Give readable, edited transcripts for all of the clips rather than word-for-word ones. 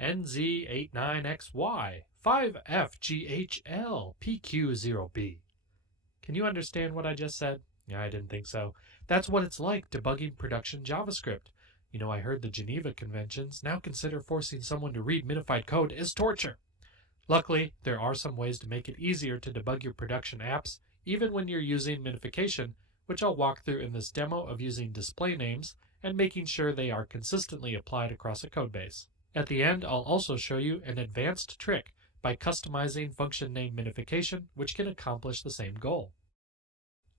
NZ89XY 5FGHL PQ0B. Can you understand what I just said? Yeah, I didn't think so. That's what it's like debugging production JavaScript. You know, I heard the Geneva Conventions now consider forcing someone to read minified code is torture. Luckily, there are some ways to make it easier to debug your production apps, even when you're using minification, which I'll walk through in this demo of using display names and making sure they are consistently applied across a codebase. At the end, I'll also show you an advanced trick by customizing function name minification, which can accomplish the same goal.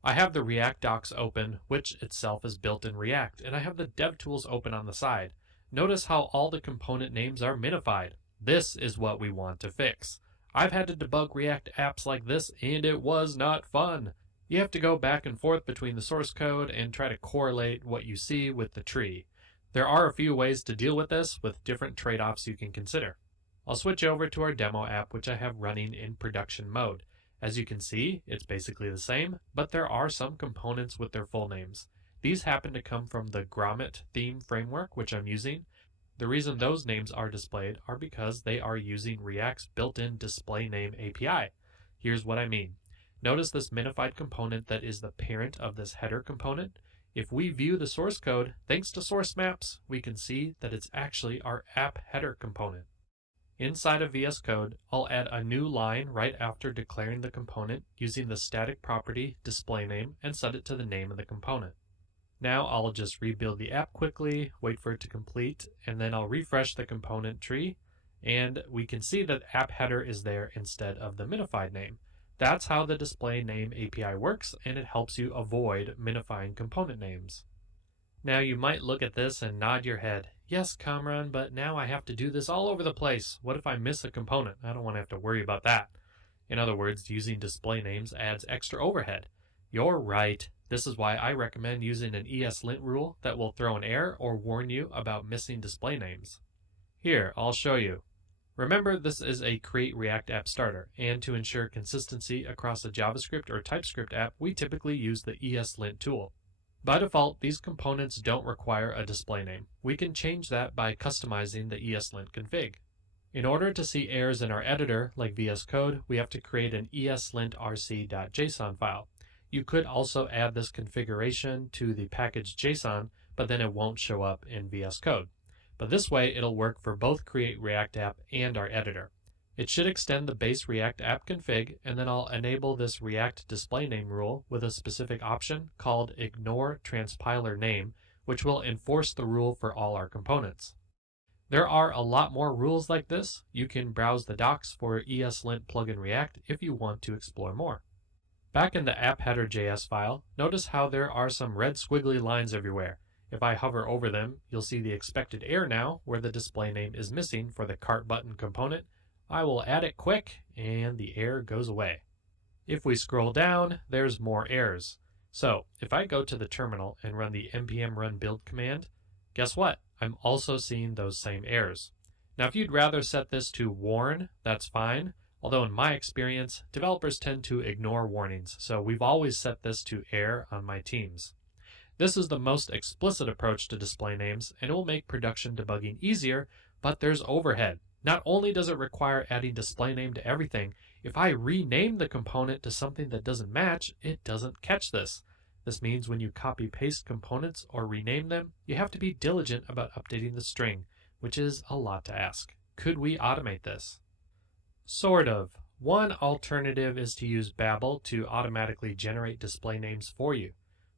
I have the React docs open, which itself is built in React, and I have the DevTools open on the side. Notice how all the component names are minified. This is what we want to fix. I've had to debug React apps like this, and it was not fun. You have to go back and forth between the source code and try to correlate what you see with the tree. There are a few ways to deal with this, with different trade-offs you can consider. I'll switch over to our demo app, which I have running in production mode. As you can see, it's basically the same, but there are some components with their full names. These happen to come from the Grommet theme framework, which I'm using. The reason those names are displayed are because they are using React's built-in display name API. Here's what I mean. Notice this minified component that is the parent of this header component. If we view the source code, thanks to source maps, we can see that it's actually our app header component. Inside of VS Code, I'll add a new line right after declaring the component using the static property display name and set it to the name of the component. Now I'll just rebuild the app quickly, wait for it to complete, and then I'll refresh the component tree, and we can see that app header is there instead of the minified name. That's how the display name API works, and it helps you avoid minifying component names. Now you might look at this and nod your head. Yes, Kamran, but now I have to do this all over the place. What if I miss a component? I don't want to have to worry about that. In other words, using display names adds extra overhead. You're right. This is why I recommend using an ESLint rule that will throw an error or warn you about missing display names. Here, I'll show you. Remember, this is a Create React App Starter, and to ensure consistency across a JavaScript or TypeScript app, we typically use the ESLint tool. By default, these components don't require a display name. We can change that by customizing the ESLint config. In order to see errors in our editor, like VS Code, we have to create an eslintrc.json file. You could also add this configuration to the package JSON, but then it won't show up in VS Code. But this way, it'll work for both Create React App and our editor. It should extend the base React app config, and then I'll enable this React display name rule with a specific option called Ignore Transpiler Name, which will enforce the rule for all our components. There are a lot more rules like this. You can browse the docs for ESLint plugin React if you want to explore more. Back in the app.header.js file, notice how there are some red squiggly lines everywhere. If I hover over them, you'll see the expected error now where the display name is missing for the cart button component. I will add it quick, and the error goes away. If we scroll down, there's more errors. So if I go to the terminal and run the npm run build command, guess what? I'm also seeing those same errors. Now if you'd rather set this to warn, that's fine. Although in my experience, developers tend to ignore warnings, so we've always set this to error on my teams. This is the most explicit approach to display names, and it will make production debugging easier, but there's overhead. Not only does it require adding display name to everything, if I rename the component to something that doesn't match, it doesn't catch this. This means when you copy-paste components or rename them, you have to be diligent about updating the string, which is a lot to ask. Could we automate this? Sort of. One alternative is to use Babel to automatically generate display names for you.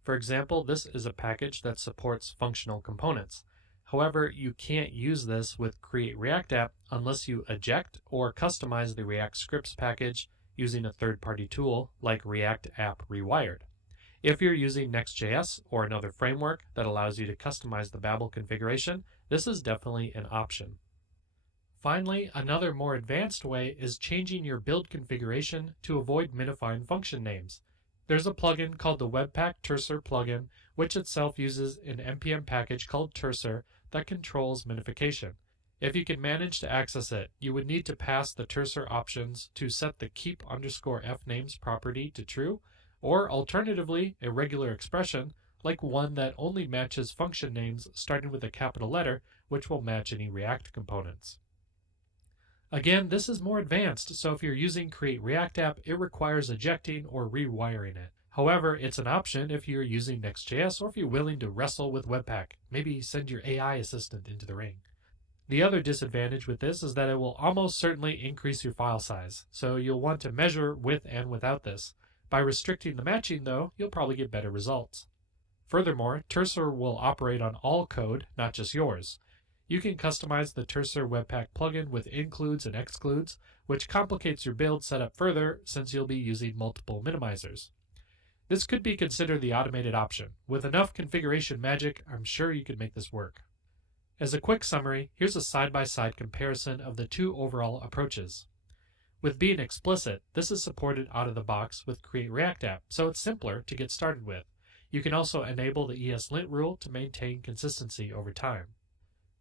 For example, this is a package that supports functional components. However, you can't use this with Create React App unless you eject or customize the React Scripts package using a third-party tool like React App Rewired. If you're using Next.js or another framework that allows you to customize the Babel configuration, this is definitely an option. Finally, another more advanced way is changing your build configuration to avoid minifying function names. There's a plugin called the Webpack Trsor plugin, which itself uses an npm package called Trsor that controls minification. If you can manage to access it, you would need to pass the Trsor options to set the keep_fnames property to true, or alternatively, a regular expression, like one that only matches function names starting with a capital letter, which will match any React components. Again, this is more advanced, so if you're using Create React App, it requires ejecting or rewiring it. However, it's an option if you're using Next.js or if you're willing to wrestle with Webpack. Maybe send your AI assistant into the ring. The other disadvantage with this is that it will almost certainly increase your file size, so you'll want to measure with and without this. By restricting the matching, though, you'll probably get better results. Furthermore, Terser will operate on all code, not just yours. You can customize the Terser Webpack plugin with includes and excludes, which complicates your build setup further since you'll be using multiple minimizers. This could be considered the automated option. With enough configuration magic, I'm sure you could make this work. As a quick summary, here's a side-by-side comparison of the two overall approaches. With being explicit, this is supported out of the box with Create React App, so it's simpler to get started with. You can also enable the ESLint rule to maintain consistency over time.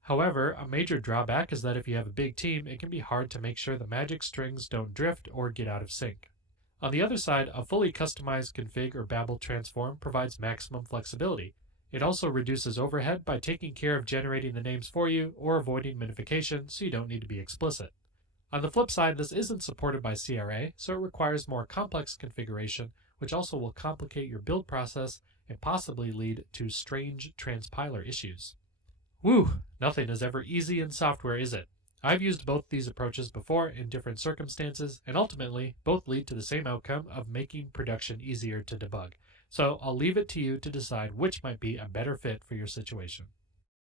However, a major drawback is that if you have a big team, it can be hard to make sure the magic strings don't drift or get out of sync. On the other side, a fully customized config or Babel transform provides maximum flexibility. It also reduces overhead by taking care of generating the names for you or avoiding minification so you don't need to be explicit. On the flip side, this isn't supported by CRA, so it requires more complex configuration, which also will complicate your build process and possibly lead to strange transpiler issues. Whew, nothing is ever easy in software, is it? I've used both these approaches before in different circumstances, and ultimately both lead to the same outcome of making production easier to debug. So I'll leave it to you to decide which might be a better fit for your situation.